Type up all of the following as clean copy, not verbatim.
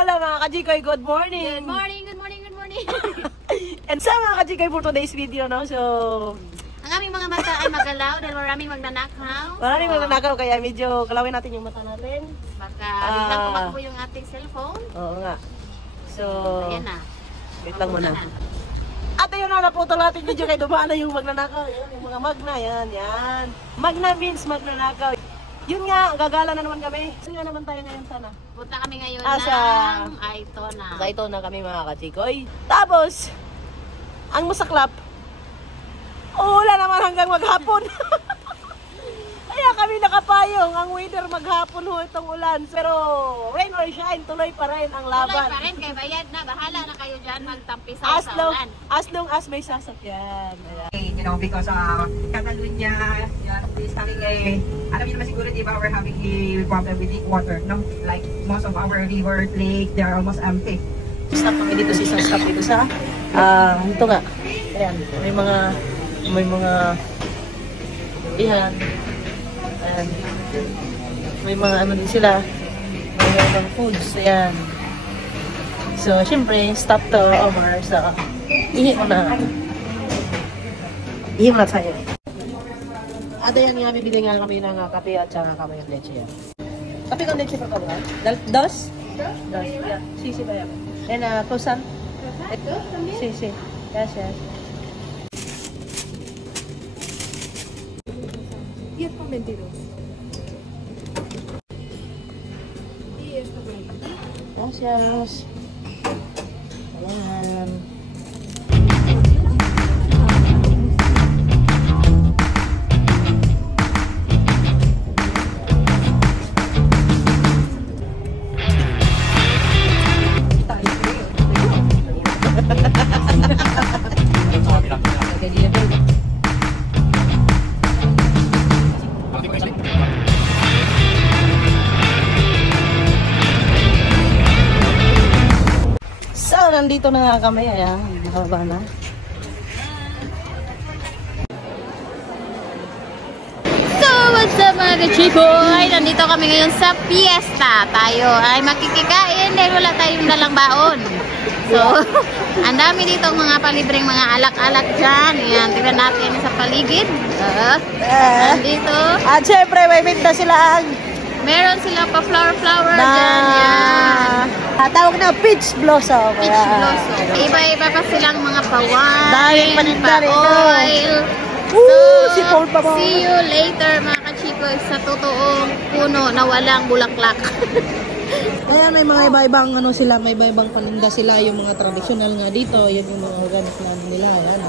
Hola mga ka-Jikoy, good morning! Good morning, good morning, good morning! And sa mga ka-Jikoy for today's video, no? So... Ang aming mga mata ay magalaw dahil maraming magnanakaw. Maraming magnanakaw, kaya medyo kalawin natin yung mata natin. Baka biglang kumakbo yung ating cellphone. Oo nga. So... Ayan na. Wait lang muna. At ayun na, naputol natin video kay dumaan na yung magnanakaw. Yan, yung mga magna, yan, yan. Magna means magnanakaw. Yun nga, gagala na naman kami. Saan nga naman tayo ngayon sana? Punta kami ngayon sa Aytona. Sa Aytona kami mga ka-Jikoy. Tapos, ang masaklap, wala naman hanggang maghapon. Kaya kami nakapayong, ang weather maghapon ho itong ulan. Pero rain or shine, tuloy pa rin ang laban. Tuloy pa rin, kaya bayad na. Bahala na kayo dyan magtampisaw sa ulan. As long as may sasakyan. You know, because Catalunya, is having alam niyo naman siguro, di ba, we're having a problem with the water, no? Like, most of our river, lake, they are almost empty. Stop kami dito sa isang stop dito sa, ito nga. Ayan, may mga, ayan. Ayan. May mga ano din sila. May mga foods. Ayan. So, syempre, stop to Omar. So, ihi mo na. Ihi mo na tayo. At ayan nga, bibili nga kami ng kape at saka kami ng leche yan. Kape con leche por favor. Dos? Dos, yeah. Sí, sí, vaya. And, croissant? Dos también? Sí, sí. Gracias. 10 con 22. Y esto por aquí. Gracias. Ayan. Nandito na nga kami, ayan, nakababa na. So, what's up mga ka-Jikoy? Nandito kami ngayon sa fiesta. Tayo ay makikikain dahil wala tayong dalang baon. So, ang dami dito mga palibreng mga alak-alak dyan. Ayan, tignan natin sa paligid. Nandito. At syempre, may binta sila. Meron silang pa flower dyan. Yan. Tawag na peach blossom. Peach blossom. Iba-iba pa silang mga pa-wine, daming paninda pa-oil. Si Paul pa mo. See you later mga ka-Jikoy sa totoong puno na walang bulaklak. Ayan, may mga iba-ibang ano sila, may iba-ibang paninda sila, yung mga traditional nga dito, yun yung mga organic na nila, ayan,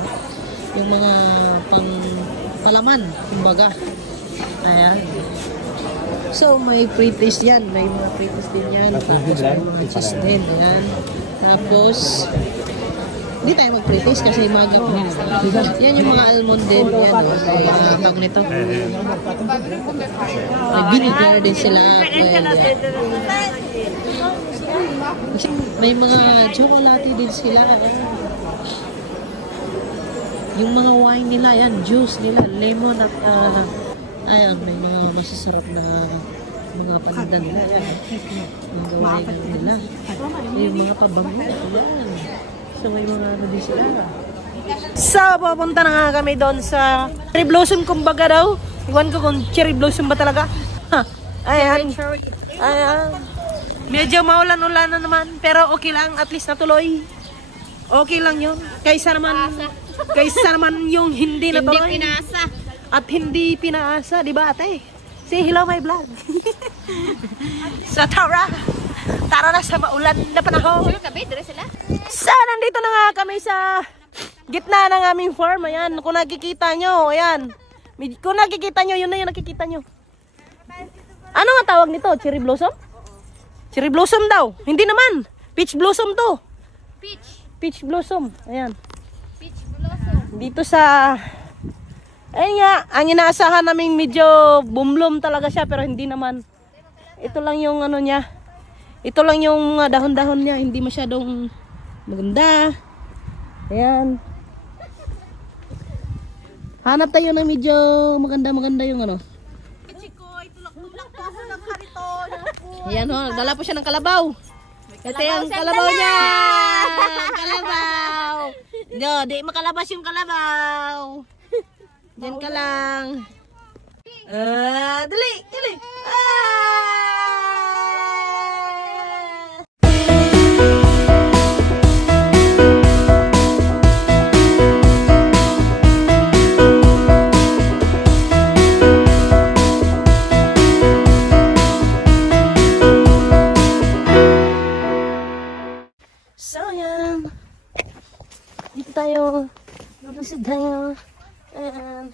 yung mga palaman, kumbaga. Ayan. So, may pre-taste yan. May mga pre-taste din yan. Tapos, may mga cheese din. Yan. Tapos, hindi tayo mag-pre-taste kasi maga pa. Yan yung mga almond din. Yan. Ang tawag nito. May vinegar din sila. May mga chocolate din sila. Yung mga wine nila, yan. Juice nila. Lemon at ayan, may mga masasarap na mga paninda nila. Ang gawin nila. Yung mga pabango. Ayan. So, may mga ano din sila. So, pupunta na nga kami doon sa cherry blossom kumbaga daw. Iwan ko kung cherry blossom ba talaga. Ha, ayan. Ayan. Medyo maulan-ulan na naman. Pero okay lang. At least natuloy. Okay lang yun. Kaysa naman yung hindi natuloy. Hindi pinasa. At hindi pinaasa, di ba ate? Say hello my vlog. So tara na sa maulan na panahon. So nandito na nga kami sa gitna ng aming farm. Ayan, kung nakikita nyo, ayan. Kung nakikita nyo, yun na yung nakikita nyo. Ano nga tawag nito? Cherry blossom? Cherry blossom daw. Hindi naman. Peach blossom to. Peach blossom. Ayan. Peach blossom. Dito sa... Ayun nga, ang inaasahan naming medyo bumblom talaga siya pero hindi naman. Ito lang yung ano niya. Ito lang yung dahon-dahon niya, hindi masyadong maganda. Ayan. Hanap tayo ng medyo maganda-maganda yung ano. Jikoy, tulak-tulak pa ako ng kariton. Ayan ho, nagdala po siya ng kalabaw. Ito yung kalabaw niya! Kalabaw! No, di makalabas yung kalabaw. Diyan ka lang. Dali! Dali! So, yan. Dito tayo. Lulusig tayo. And